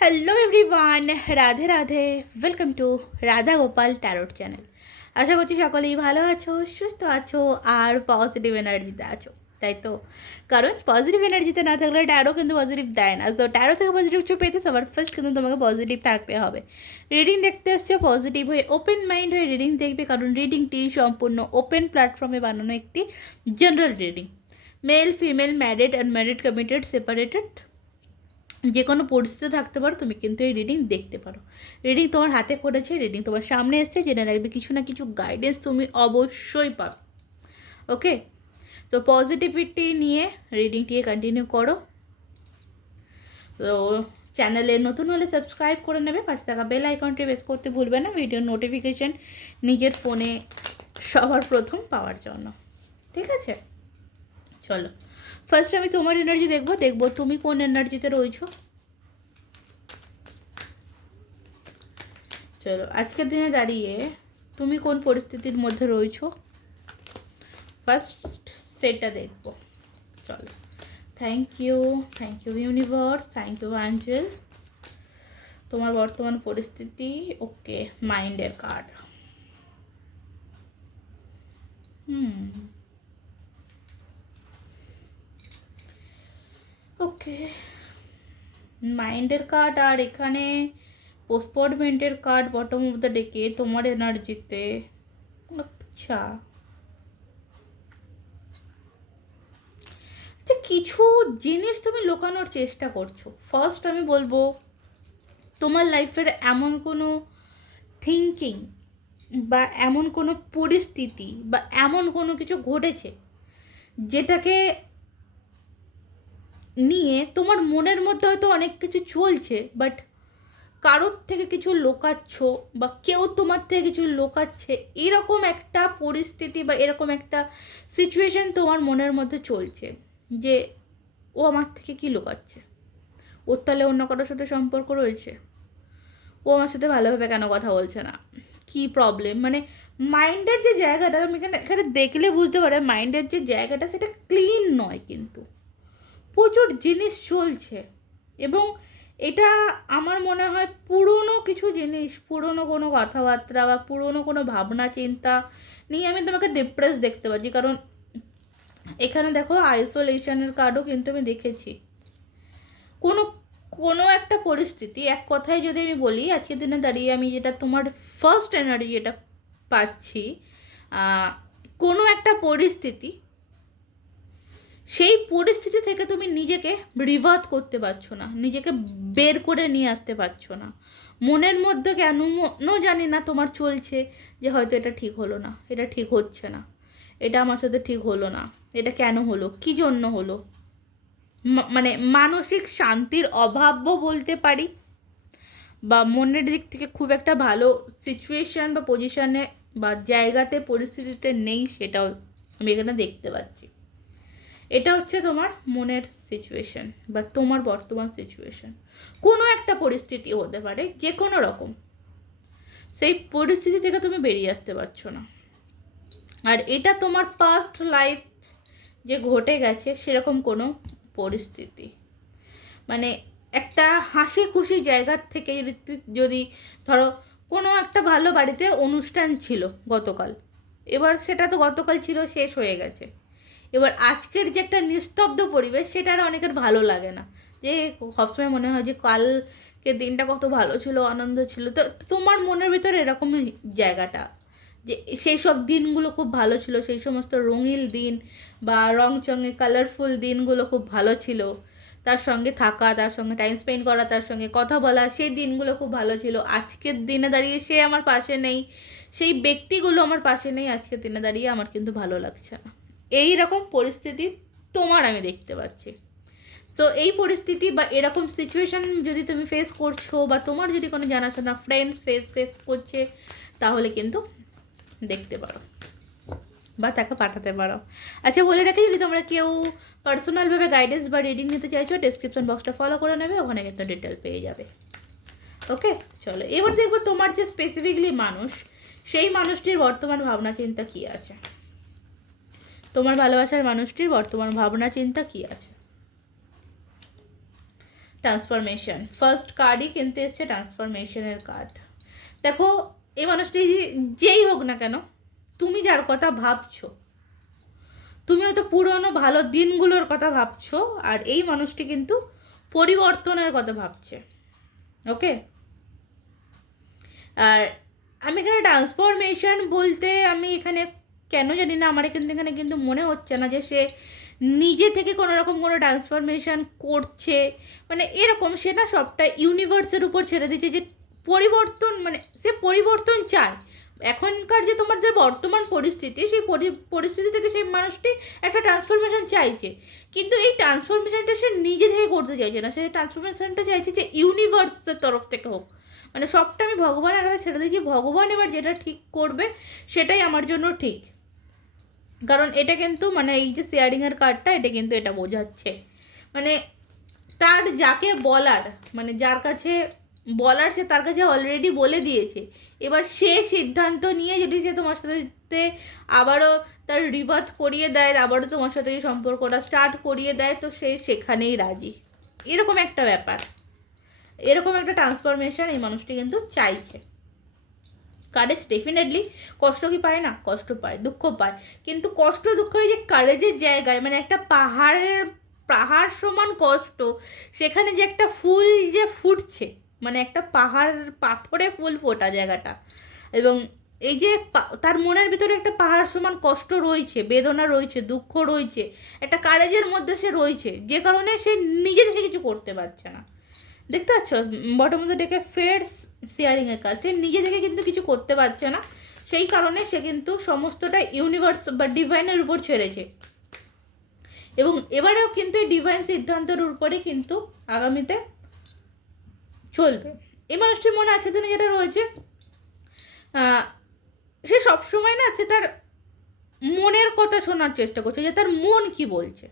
Hello everyone Radhe Radhe welcome to Radha Gopal tarot channel আশা করছি সকলেই ভালো আছো, সুস্থ আছো আর পজিটিভ এনার্জিতে আছো। তাই তো? কারণ পজিটিভ এনার্জিতে না থাকলে ট্যারো কিন্তু পজিটিভ দেয় না। তো ট্যারো থেকে পজিটিভ কিছু পেতে সবার ফার্স্ট কিন্তু তোমাকে পজিটিভ থাকতে হবে। রিডিং দেখতে এসছো পজিটিভ হয়ে ওপেন মাইন্ড হয়ে রিডিং দেখবে, কারণ রিডিংটি সম্পূর্ণ ওপেন প্ল্যাটফর্মে বানানো একটি general reading male female married unmarried committed separated যে কোনো পরিস্থিতি থাকতে পারো, তুমি কিন্তু এই রিডিং দেখতে পারো। রিডিং তোমার হাতে করেছে রিডিং তোমার সামনে এসছে, জেনে রাখবে কিছু না কিছু গাইডেন্স তুমি অবশ্যই পাবে। ওকে তো পজিটিভিটি নিয়ে রিডিংটিকে কন্টিনিউ করো। তো চ্যানেলে নতুন হলে সাবস্ক্রাইব করে নেবে পাঁচ টাকা বেল আইকনটি প্রেস করতে ভুলবে না ভিডিও নোটিফিকেশান নিজের ফোনে সবার প্রথম পাওয়ার জন্য। ঠিক আছে? চলো। ফার্স্ট আমি তোমার এনার্জি দেখব দেখব তুমি কোন এনার্জিতে রয়েছো। চলো, আজকের দিনে দাঁড়িয়ে তুমি কোন পরিস্থিতির মধ্যে রয়েছো? ফার্স্ট সেটা দেখব। চলো thank you thank you universe thank you angel তোমার বর্তমান পরিস্থিতি ওকে মাইন্ডের কার্ড হুম। ওকে মাইন্ডের কার্ড আর এখানে পোস্টপয়েন্টমেন্টের কার্ড বটম অফ দ্য ডেকে তোমার এনার্জিতে আচ্ছা। আচ্ছা কিছু জিনিস তুমি লুকানোর চেষ্টা করছ। ফার্স্ট আমি বলব, তোমার লাইফের এমন কোনো থিঙ্কিং বা এমন কোনো পরিস্থিতি বা এমন কোনো কিছু ঘটেছে, যেটাকে নিয়ে তোমার মনের মধ্যে হয়তো অনেক কিছু চলছে বাট কারোর থেকে কিছু লোকাচ্ছ বা কেউ তোমার থেকে কিছু লোকাচ্ছে, এরকম একটা পরিস্থিতি বা এরকম একটা সিচুয়েশন তোমার মনের মধ্যে চলছে যে ও আমার থেকে কী লুকাচ্ছে? ওর তাহলে অন্য কারোর সাথে সম্পর্ক রয়েছে? ও আমার সাথে ভালোভাবে কেন কথা বলছে না? কি প্রবলেম মানে মাইন্ডের যে জায়গাটা, তুমি এখানে এখানে দেখলে বুঝতে পারে মাইন্ডের যে জায়গাটা সেটা ক্লিন নয় কিন্তু। প্রচুর জিনিস চলছে। এবং এটা আমার মনে হয় পুরনো কিছু জিনিস, পুরনো কোনো কথাবার্তা বা পুরনো কোনো ভাবনা, চিন্তা নিয়ে আমি তোমাকে ডিপ্রেস দেখতে পাচ্ছি। কারণ এখানে দেখো আইসোলেশনের কার্ডও কিন্তু আমি দেখেছি। কোনো কোনো একটা পরিস্থিতি, এক কথায় যদি আমি বলি, আজকের দিনে দাঁড়িয়ে আমি যেটা তোমার ফার্স্ট এনার্জি যেটা পাচ্ছি কোনো একটা পরিস্থিতি সেই পরিস্থিতি থেকে তুমি নিজেকে রিভার্ট করতে পারছ না, নিজেকে বের করে নিয়ে আসতে পারছ না। মনের মধ্যে কেন জানি না তোমার চলছে যে হয়তো এটা ঠিক হলো না, এটা ঠিক হচ্ছে না, এটা আমার সাথে ঠিক হলো না, এটা কেন হলো, কী জন্য হলো? মানে মানসিক শান্তির অভাবও বলতে পারি, বা মনের দিক থেকে খুব একটা ভালো সিচুয়েশান বা পজিশানে বা জায়গাতে পরিস্থিতিতে নেই সেটাও আমি এখানে দেখতে পাচ্ছি। এটা হচ্ছে তোমার মনের সিচুয়েশন বা তোমার বর্তমান সিচুয়েশন কোনো একটা পরিস্থিতি হতে পারে, যে কোনো রকম। সেই পরিস্থিতি থেকে তুমি বেরিয়ে আসতে পারছ না। আর এটা তোমার পাস্ট লাইফ যে ঘটে গেছে, সেরকম কোনো পরিস্থিতি। মানে একটা হাসি খুশি জায়গার থেকে যদি ধরো কোনো একটা ভালো বাড়িতে অনুষ্ঠান ছিল গতকাল। এবার সেটা তো গতকাল ছিল, শেষ হয়ে গেছে। এবার আজকের যে একটা নিস্তব্ধ পরিবেশ, সেটা আর অনেকের ভালো লাগে না। যে সবসময় মনে হয় যে কালকে দিনটা কত ভালো ছিল, আনন্দ ছিল। তো তোমার মনের ভিতরে এরকমই জায়গাটা, যে সেই সব দিনগুলো খুব ভালো ছিল, সেই সমস্ত রঙিল দিন বা রংচঙে কালারফুল দিনগুলো খুব ভালো ছিল। তার সঙ্গে থাকা, তার সঙ্গে টাইম স্পেন্ড করা, তার সঙ্গে কথা বলা, সেই দিনগুলো খুব ভালো ছিল। আজকের দিনে দাঁড়িয়ে সে আমার পাশে নেই, সেই ব্যক্তিগুলো আমার পাশে নেই, আজকের দিনে দাঁড়িয়ে আমার কিন্তু ভালো লাগছে না। এই রকম পরিস্থিতি তোমার আমি দেখতে পাচ্ছি। সো এই পরিস্থিতি বা এরকম সিচুয়েশান যদি তুমি ফেস করছ বা তোমার যদি কোনো জানাশোনা ফ্রেন্ডস ফেস ফেস করছে, তাহলে কিন্তু দেখতে পারো বা তাকে পাঠাতে পারো। আচ্ছা বলে রাখি, যদি তোমরা কেউ পার্সোনালভাবে গাইডেন্স বা রিডিং নিতে চাইছো ডিসক্রিপশন বক্সটা ফলো করে নেবে, ওখানে কিন্তু ডিটেল পেয়ে যাবে। ওকে চলো, এবার দেখব তোমার যে স্পেসিফিকলি মানুষ, সেই মানুষটির বর্তমান ভাবনা চিন্তা কী আছে? তোমার ভালোবাসার মানুষটির বর্তমান ভাবনা চিন্তা কী আছে? ট্রান্সফরমেশন ফার্স্ট কার্ডই কিনতে এসছে ট্রান্সফরমেশনের কার্ড দেখো, এই মানুষটি যেই হোক না কেন, তুমি যার কথা ভাবছ, তুমি হয়তো পুরনো ভালো দিনগুলোর কথা ভাবছ, আর এই মানুষটি কিন্তু পরিবর্তনের কথা ভাবছে, ওকে? আর আমি এখানে ট্রান্সফরমেশন বলতে আমি এখানে কেন জানি না, আমার এখান এখানে কিন্তু মনে হচ্ছে না যে সে নিজে থেকে কোনো রকম কোনো ট্রান্সফরমেশান করছে। মানে এরকম সে না সবটা ইউনিভার্সের উপর ছেড়ে দিচ্ছে যে পরিবর্তন মানে সে পরিবর্তন চায়। এখনকার যে তোমার যে বর্তমান পরিস্থিতি, সেই পরি- পরিস্থিতি থেকে সেই মানুষটি একটা ট্রান্সফরমেশন চাইছে। কিন্তু এই ট্রান্সফরমেশনটা সে নিজে থেকে করতে চাইছে না। সে ট্রান্সফরমেশনটা চাইছে যে ইউনিভার্সের তরফ থেকে হোক। মানে সবটা আমি ভগবানের হাতে ছেড়ে দিয়েছি। ভগবান এবার যেটা ঠিক করবে, সেটাই আমার জন্য ঠিক। কারণ এটা কিন্তু মানে এই যে শেয়ারিংয়ের কার্ডটা এটা কিন্তু এটা বোঝাচ্ছে। মানে তার যাকে বলার মানে যার কাছে বলার, সে তার কাছে অলরেডি বলে দিয়েছে। এবার সে সিদ্ধান্ত নিয়ে যদি সে তোমার সাথে আবারও তার রিবার্থ করিয়ে দেয়, আবারও তোমার সাথে সম্পর্কটা স্টার্ট করিয়ে দেয়, তো সে সেখানেই রাজি। এরকম একটা ব্যাপার। এরকম একটা ট্রান্সফরমেশন এই মানুষটি কিন্তু চাইছে। কারেজ ডেফিনেটলি কষ্ট কি পায় না? কষ্ট পায়, দুঃখ পায়। কিন্তু কষ্ট দুঃখ যে কারেজের জায়গায় মানে একটা পাহাড়ের, পাহাড় সমান কষ্ট, সেখানে যে একটা ফুল যে ফুটছে মানে একটা পাহাড়, পাথরে ফুল ফোটা জায়গাটা। এবং এই যে তার মনের ভিতরে একটা পাহাড় সমান কষ্ট রয়েছে, বেদনা রয়েছে, দুঃখ রয়েছে, একটা কারেজের মধ্যে সে রয়েছে, যে কারণে সে নিজে থেকে কিছু করতে পারছে না। দেখতে পাচ্ছ? বটের মধ্যে ডেকে ফের শেয়ারিংয়ের কাজ। সে নিজে থেকে কিন্তু কিছু করতে পারছে না। সেই কারণে সে কিন্তু সমস্তটা ইউনিভার্স বা ডিভাইনের উপর ছেড়েছে। এবং এবারেও কিন্তু এই ডিভাইন সিদ্ধান্তের উপরে কিন্তু আগামীতে চলবে। এই মানুষটির মনে আজকের দিনে যেটা রয়েছে? সে সবসময় না সে তার মনের কথা শোনার চেষ্টা করছে যে তার মন কি বলছে।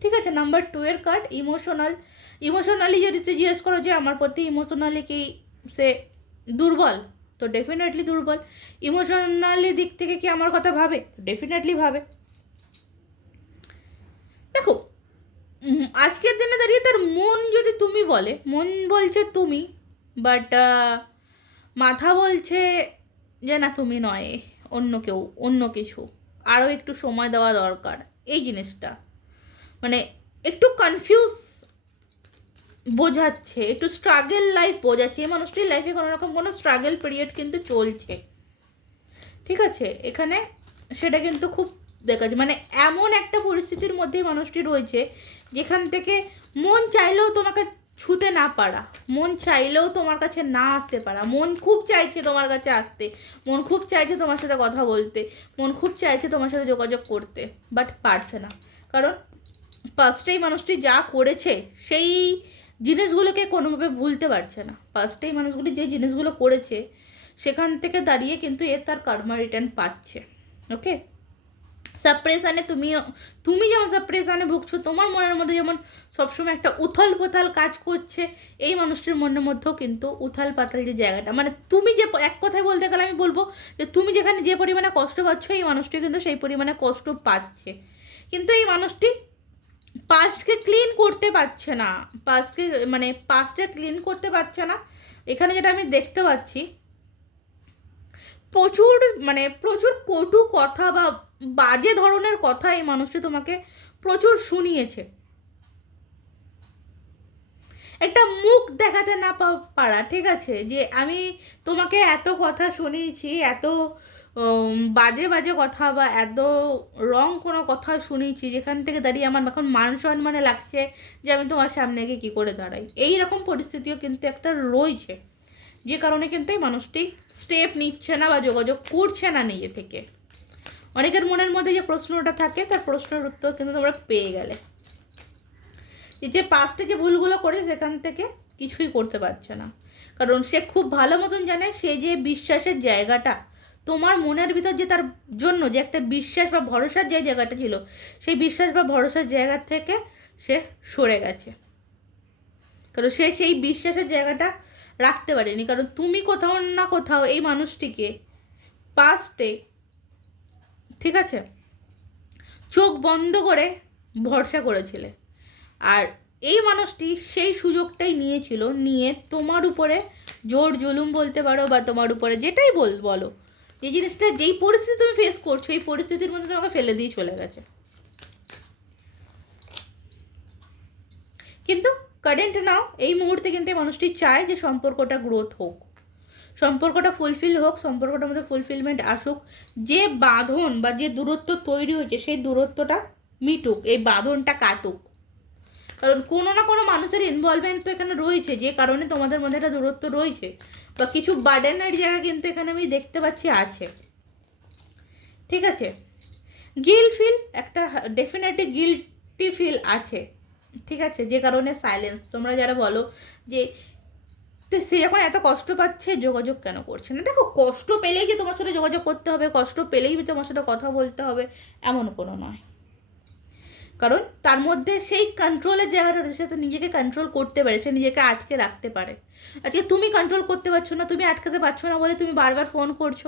ঠিক আছে নাম্বার টু এর কার্ড ইমোশনাল ইমোশনালি যদি তুই জিজ্ঞেস করো যে আমার প্রতি ইমোশনালি কি সে দুর্বল, তো ডেফিনেটলি দুর্বল। ইমোশনালি দিক থেকে কি আমার কথা ভাবে? ডেফিনেটলি ভাবে। দেখো আজকের দিনে দাঁড়িয়ে তার মন যদি তুমি বলে, মন বলছে তুমি বাট মাথা বলছে যে না তুমি নয়, অন্য কেউ, অন্য কিছু। আরও একটু সময় দেওয়া দরকার, এই জিনিসটা। মানে একটু কনফিউজ বোঝাচ্ছে, একটু স্ট্রাগল লাইফ বোঝাচ্ছে। এই মানুষটির লাইফে কোনো রকম কোনো স্ট্রাগল পিরিয়ড কিন্তু চলছে। ঠিক আছে? এখানে সেটা কিন্তু খুব দেখা যায়। মানে এমন একটা পরিস্থিতির মধ্যে মানুষটি রয়েছে, যেখান থেকে মন চাইলেও তোমাকে ছুতে না পারা, মন চাইলেও তোমার কাছে না আসতে পারা, মন খুব চাইছে তোমার কাছে আসতে, মন খুব চাইছে তোমার সাথে কথা বলতে, মন খুব চাইছে তোমার সাথে যোগাযোগ করতে বাট পারছে না। কারণ পাঁচটাই মানুষটি যা করেছে, সেই জিনিসগুলোকে কোনোভাবে ভুলতে পারছে না। পাঁচটাই মানুষগুলি যে জিনিসগুলো করেছে, সেখান থেকে দাঁড়িয়ে কিন্তু এ তার কর্মা রিটার্ন পাচ্ছে। ওকে সাপ্রেশানে তুমিও, তুমি যেমন সাপ্রেশানে ভুগছো, তোমার মনের মধ্যে যেমন সবসময় একটা উথাল পাতাল কাজ করছে, এই মানুষটির মনের মধ্যেও কিন্তু উথাল পাতাল যে জায়গাটা। মানে তুমি যে এক কথায় বলতে গেলে আমি বলব যে তুমি যেখানে যে পরিমাণে কষ্ট পাচ্ছ, এই মানুষটি কিন্তু সেই পরিমাণে কষ্ট পাচ্ছে। কিন্তু এই মানুষটি পাস্টকে ক্লিন করতে পারছে না। পাস্টকে মানে পাস্টে ক্লিন করতে পারছে না। এখানে যেটা আমি দেখতে পাচ্ছি, প্রচুর মানে প্রচুর কটু কথা বা বাজে ধরনের কথা এই মানুষটি তোমাকে প্রচুর শুনিয়েছে। একটা মুখ দেখাতে না পারা, ঠিক আছে? যে আমি তোমাকে এত কথা শুনিয়েছি, এত বাজে বাজে কথা বা এত রং কোনো কথা শুনেছি যেখান থেকে দাঁড়িয়ে আমার এখন মান সম্মানে লাগছে যে আমি তোমার সামনে গিয়ে কী করে দাঁড়াই। এই রকম পরিস্থিতিও কিন্তু একটা রয়েছে। যে কারণে কিন্তু এই মানুষটি স্টেপ নিচ্ছে না বা যোগাযোগ করছে না নিজে থেকে। অনেকের মনের মধ্যে যে প্রশ্নটা থাকে, তার প্রশ্নের উত্তর কিন্তু তোমরা পেয়ে গেলে। যে পাঁচটা যে ভুলগুলো করে সেখান থেকে কিছুই করতে পারছে না। কারণ সে খুব ভালো মতন জানে সে যে বিশ্বাসের জায়গাটা তোমার মনের ভিতর যে তার জন্য যে একটা বিশ্বাস বা ভরসার যে জায়গাটা ছিল, সেই বিশ্বাস বা ভরসার জায়গা থেকে সে সরে গেছে। কারণ সে সেই বিশ্বাসের জায়গাটা রাখতে পারেনি। কারণ তুমি কোথাও না কোথাও এই মানুষটিকে পাস্টে ঠিক আছে? চোখ বন্ধ করে ভরসা করেছিলে। আর এই মানুষটি সেই সুযোগটাই নিয়েছিল, নিয়ে তোমার উপরে জোর জুলুম বলতে পারো বা তোমার উপরে যেটাই বল, বলো যে জিনিসটা যেই পরিস্থিতি তুমি ফেস করছ, এই পরিস্থিতির মধ্যে তোমাকে ফেলে দিয়ে চলে গেছে। কিন্তু কারেন্ট নাও এই মুহূর্তে কিন্তু এই মানুষটি চায় যে সম্পর্কটা গ্রোথ হোক। সম্পর্কটা ফুলফিল হোক, সম্পর্কটার মধ্যে ফুলফিলমেন্ট আসুক। যে বাঁধন বা যে দূরত্ব তৈরি হয়েছে, সেই দূরত্বটা মিটুক, এই বাঁধনটা কাটুক। কারণ কোনো না কোনো মানুষের ইনভলভমেন্ট তো এখানে রয়েছে, যে কারণে তোমাদের মধ্যে একটা দূরত্ব রয়েছে। বা কিছু বার্ডেনের জায়গা কিন্তু এখানে আমি দেখতে পাচ্ছি আছে। ঠিক আছে? গিল ফিল একটা ডেফিনেটলি গিলটি ফিল আছে। ঠিক আছে? যে কারণে সাইলেন্স তোমরা যারা বলো যে সে যখন এত কষ্ট পাচ্ছে, যোগাযোগ কেন করছে না? দেখো, কষ্ট পেলেই যে তোমার সাথে যোগাযোগ করতে হবে, কষ্ট পেলেই তোমার সাথে কথা বলতে হবে, এমন কোনো নয়। কারণ তার মধ্যে সেই কন্ট্রোলের জায়গাটা রয়েছে, সে নিজেকে কন্ট্রোল করতে পারে, সে নিজেকে আটকে রাখতে পারে। আজকে তুমি কন্ট্রোল করতে পারছ না, তুমি আটকাতে পারছ না বলে তুমি বারবার ফোন করছ,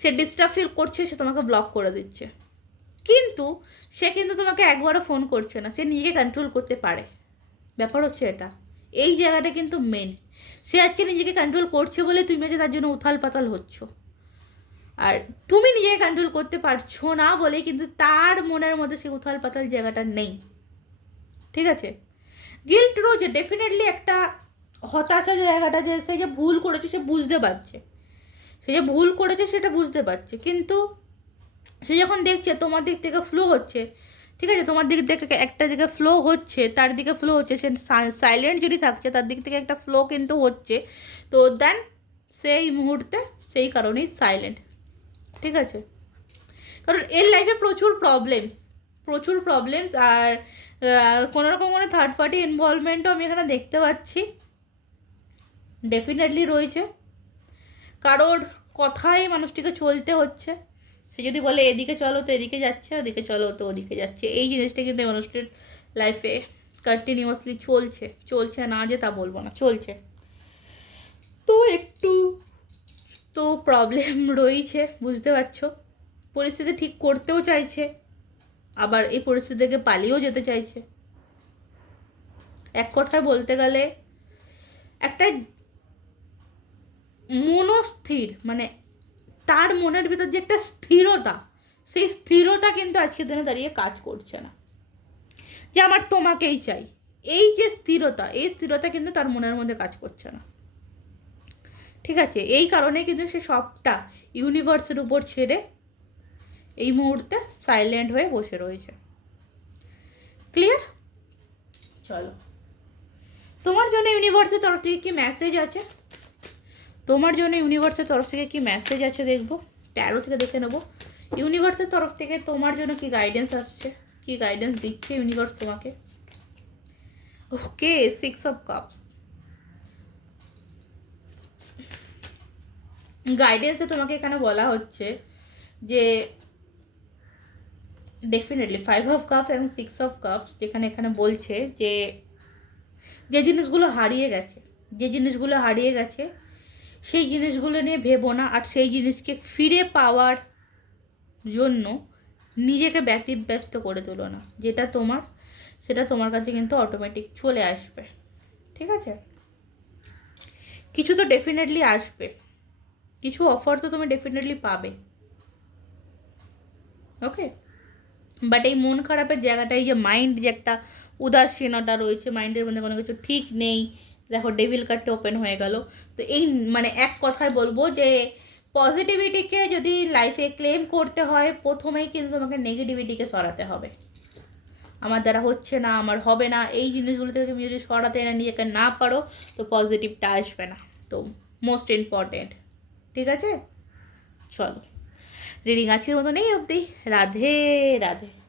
সে ডিস্টার্ব ফিল করছে, সে তোমাকে ব্লক করে দিচ্ছে। কিন্তু সে কিন্তু তোমাকে একবারও ফোন করছে না, সে নিজেকে কন্ট্রোল করতে পারে। ব্যাপার হচ্ছে এটা, এই জায়গাটা কিন্তু মেন সে আজকে নিজেকে কন্ট্রোল করছে বলে তুমি যে তার জন্য উথাল পাতাল হচ্ছ। আর তুমি নিজেকে কন্ট্রোল করতে পারছ না বলে কিন্তু তার মনের মধ্যে সে উথাল পাতাল জায়গাটা নেই। ঠিক আছে? গিল্ট রয়েছে ডেফিনেটলি একটা হতাশা জায়গাটা যে সে যে ভুল করেছে সে বুঝতে পারছে। সে যে ভুল করেছে সেটা বুঝতে পারছে। কিন্তু সে যখন দেখছে তোমার দিক থেকে ফ্লো হচ্ছে, ঠিক আছে? তোমার দিক থেকে একটা দিকে ফ্লো হচ্ছে, তার দিকে ফ্লো হচ্ছে, সে সাইলেন্ট যদি থাকছে, তার দিক থেকে একটা ফ্লো কিন্তু হচ্ছে, তো দেন সেই মুহূর্তে সেই কারণেই সাইলেন্ট ঠিক আছে? কারণ এর লাইফে প্রচুর প্রবলেমস প্রচুর প্রবলেমস আর কোনো রকম কোনো থার্ড পার্টি ইনভলভমেন্টও আমি এখানে দেখতে পাচ্ছি। ডেফিনেটলি রয়েছে। কারোর কথাই মানুষটিকে চলতে হচ্ছে। সে যদি বলে এদিকে চলো তো এদিকে যাচ্ছে, ওদিকে চলো তো ওদিকে যাচ্ছে। এই জিনিসটা কিন্তু মানুষটির লাইফে কন্টিনিউয়াসলি চলছে। চলছে না যে তা বলব না, চলছে। তো একটু তো প্রবলেম রয়েছে বুঝতে পারছ? পরিস্থিতি ঠিক করতেও চাইছে, আবার এই পরিস্থিতি থেকে পালিয়েও যেতে চাইছে। এক কথায় বলতে গেলে, একটা মনস্থির মানে তার মনের ভিতর যে একটা স্থিরতা, সেই স্থিরতা কিন্তু আজকের দিনে দাঁড়িয়ে কাজ করছে না। যে আমার তোমাকেই চাই, এই যে স্থিরতা, এই স্থিরতা কিন্তু তার মনের মধ্যে কাজ করছে না। ঠিক আছে? এই কারণে কিন্তু সে সবটা ইউনিভার্সের উপর ছেড়ে এই মুহূর্তে সাইলেন্ট হয়ে বসে রয়েছে। ক্লিয়ার চলো। তোমার জন্য ইউনিভার্সের তরফ থেকে কি মেসেজ আছে? তোমার জন্য ইউনিভার্সের তরফ থেকে কি মেসেজ আছে দেখব? ট্যারো থেকে দেখে নেব। ইউনিভার্সের তরফ থেকে তোমার জন্য কি গাইডেন্স আসছে? কি গাইডেন্স দিচ্ছে ইউনিভার্স তোমাকে? ওকে সিক্স অফ কাপস গাইডেন্সে তোমাকে এখানে বলা হচ্ছে যে ডেফিনেটলি ফাইভ অফ কাপ এবং সিক্স অফ কাপস যেখানে এখানে বলছে যে যে জিনিসগুলো হারিয়ে গেছে, যে জিনিসগুলো হারিয়ে গেছে, সেই জিনিসগুলো নিয়ে ভেবো না আর সেই জিনিসকে ফিরে পাওয়ার জন্য নিজেকে ব্যতিব্যস্ত করে তোলো না, যেটা তোমার, সেটা তোমার কাছে কিন্তু অটোমেটিক চলে আসবে, ঠিক আছে? কিছু তো ডেফিনেটলি আসবে। কিছু অফার তো তুমি ডেফিনেটলি পাবে। ওকে বাট এই মন খারাপের জায়গাটা, এই যে মাইন্ড যে একটা উদাসীনতা রয়েছে মাইন্ডের মধ্যে কোনো কিছু ঠিক নেই, দেখো ডেভিল কার্ডটা ওপেন হয়ে গেল। তো এই মানে এক কথায় বলব যে পজিটিভিটিকে যদি লাইফে ক্লেম করতে হয়, প্রথমেই কিন্তু তোমাকে নেগেটিভিটিকে সরাতে হবে। আমার দ্বারা হচ্ছে না, আমার হবে না, এই জিনিসগুলো থেকে তুমি যদি সরাতে না, নিজেকে না পারো, তো পজিটিভটা আসবে না। তো মোস্ট ইম্পর্টেন্ট ঠিক আছে? চলো। রেডিং আজকের মতো নেই অবধি। রাধে রাধে।